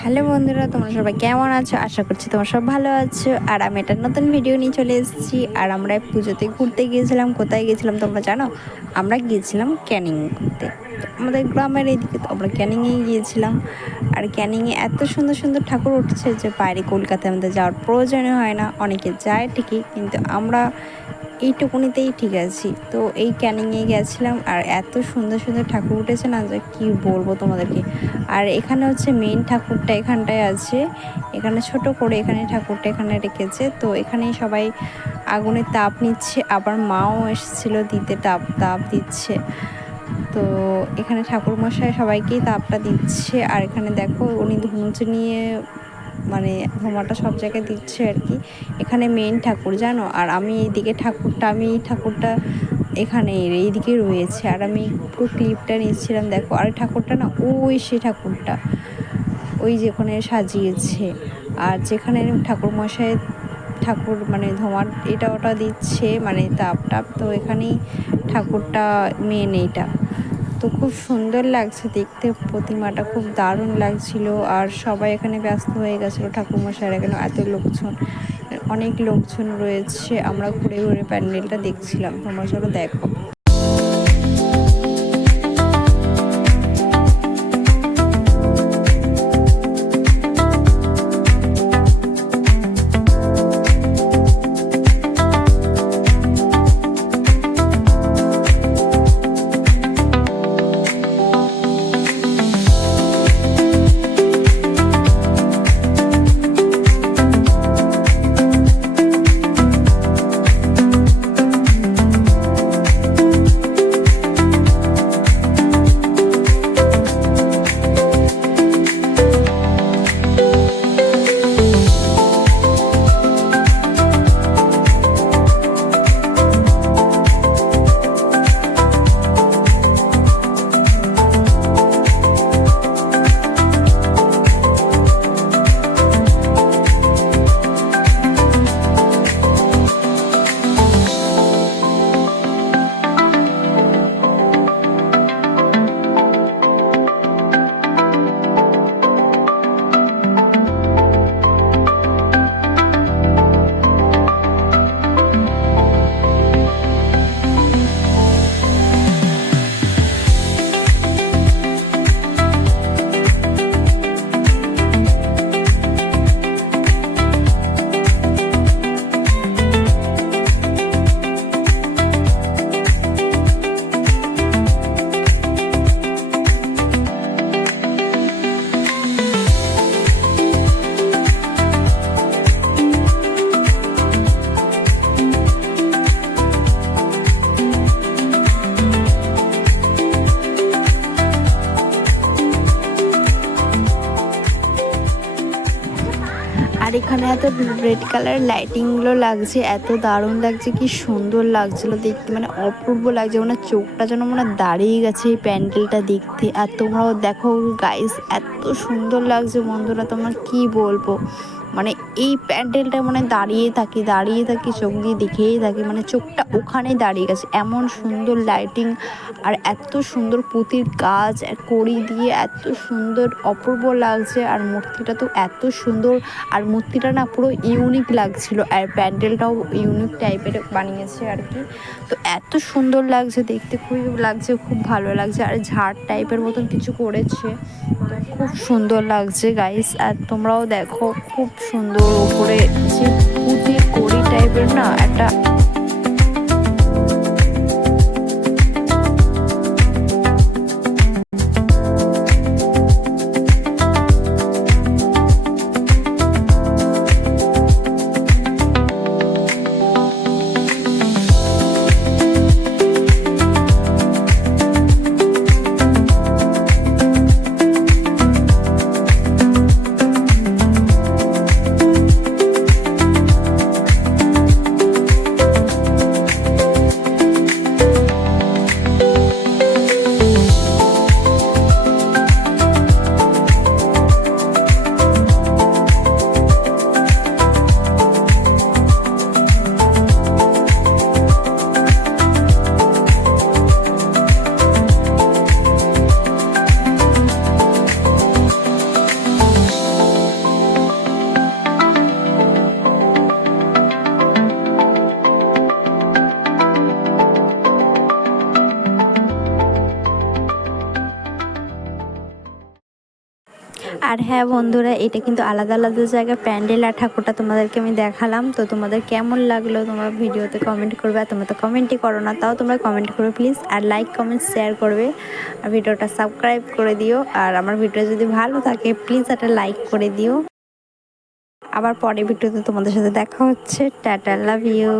Hello বন্ধুরা, তোমরা সবাই কেমন আছো? আশা করছি তোমরা সব ভালো আছো। আর আমি একটা নতুন ভিডিও নিয়ে চলে এসেছি। আর আমরা পুজোতে ঘুরতে গিয়েছিলাম। কোথায় গিয়েছিলাম তোমরা জানো? আমরা গিয়েছিলাম ক্যানিং ঘুরতে। তো আমাদের গ্রামের এইদিকে তো আমরা ক্যানিংয়ে গিয়েছিলাম। আর ক্যানিংয়ে এত সুন্দর সুন্দর ঠাকুর উঠছে যে বাইরে কলকাতায় আমাদের যাওয়ার প্রয়োজনই হয় না। অনেকে যায় ঠিকই, কিন্তু আমরা এইটুকুনিতেই ঠিক আছি। তো এই ক্যানিংয়ে গেছিলাম, আর এত সুন্দর সুন্দর ঠাকুর উঠেছে না, যে কী বলবো তোমাদেরকে। আর এখানে হচ্ছে মেন ঠাকুরটা এখানটায় আছে, এখানে ছোট করে এখানে ঠাকুরটা এখানে রেখেছে। তো এখানেই সবাই আগুনের তাপ নিচ্ছে, আবার মাও এসেছিলো দিতে, তাপ দিচ্ছে। তো এখানে ঠাকুর মশাই সবাইকেই তাপটা দিচ্ছে। আর এখানে দেখো উনি ধনুচ নিয়ে মানে ধোঁয়াটা সব জায়গায় দিচ্ছে আর কি। এখানে মেন ঠাকুর জানো। আর আমি এই ঠাকুরটা এখানে এইদিকে রয়েছে। আর আমি পুরো ক্লিপটা নিচ্ছিলাম। দেখো, আর ঠাকুরটা না ওই সেই ঠাকুরটা ওই যেখানে সাজিয়েছে। আর যেখানে ঠাকুর মানে ধোঁয়ার এটা ওটা দিচ্ছে, মানে তাপ, তো এখানেই ঠাকুরটা মেন এইটা। তো খুব সুন্দর লাগছে দেখতে, প্রতিমাটা খুব দারুণ লাগছিল। আর সবাই এখানে ব্যস্ত হয়ে গেছিলো ঠাকুরমশাইয়ের, এখানে অনেক লোকজন রয়েছে। আমরা ঘুরে ঘুরে প্যান্ডেলটা দেখছিলাম, তোমরা চলো দেখো। আর এখানে এত রেড কালার লাইটিংগুলো লাগছে, এত দারুণ লাগছে, কি সুন্দর লাগছিল দেখতে, মানে অপূর্ব লাগছে। মানে চোখটা যেন মানে দাঁড়িয়ে গেছে এই প্যান্ডেলটা দেখতে। আর তোমরাও দেখো গাইস, এত সুন্দর লাগছে বন্ধুরা, তোমার কি বলবো। মানে এই প্যান্ডেলটা মানে দাঁড়িয়ে থাকি, চোখ দিয়ে দেখেই থাকি, মানে চোখটা ওখানেই দাঁড়িয়ে গেছে, এমন সুন্দর লাইটিং। আর এত সুন্দর পুঁতির কাজ কড়ি দিয়ে এত সুন্দর অপূর্ব লাগছে। আর মূর্তিটা তো এত সুন্দর, আর মূর্তিটা না পুরো ইউনিক লাগছিল। আর প্যান্ডেলটাও ইউনিক টাইপের বানিয়েছে আর কি। তো এত সুন্দর লাগছে দেখতে, খুব ভালো লাগছে। আর ঝাড় টাইপের মতন কিছু করেছে, তো খুব সুন্দর লাগছে গাইস। আর তোমরাও দেখো, খুব সুন্দর উপরে যে পুঁতির কড়ি টাইপের না একটা। আর হ্যাঁ বন্ধুরা, এটা কিন্তু আলাদা আলাদা জায়গায় প্যান্ডেল আর ঠাকুরটা তোমাদেরকে আমি দেখালাম। তো তোমাদের কেমন লাগলো তোমরা ভিডিওতে কমেন্ট করবে। আর তোমরা তো কমেন্টই করো না, তাও তোমরা কমেন্ট করো প্লিজ। আর লাইক কমেন্ট শেয়ার করবে, আর ভিডিওটা সাবস্ক্রাইব করে দিও। আর আমার ভিডিও যদি ভালো থাকে প্লিজ একটা লাইক করে দিও। আবার পরের ভিডিওতে তোমাদের সাথে দেখা হচ্ছে। Ta-ta, love you.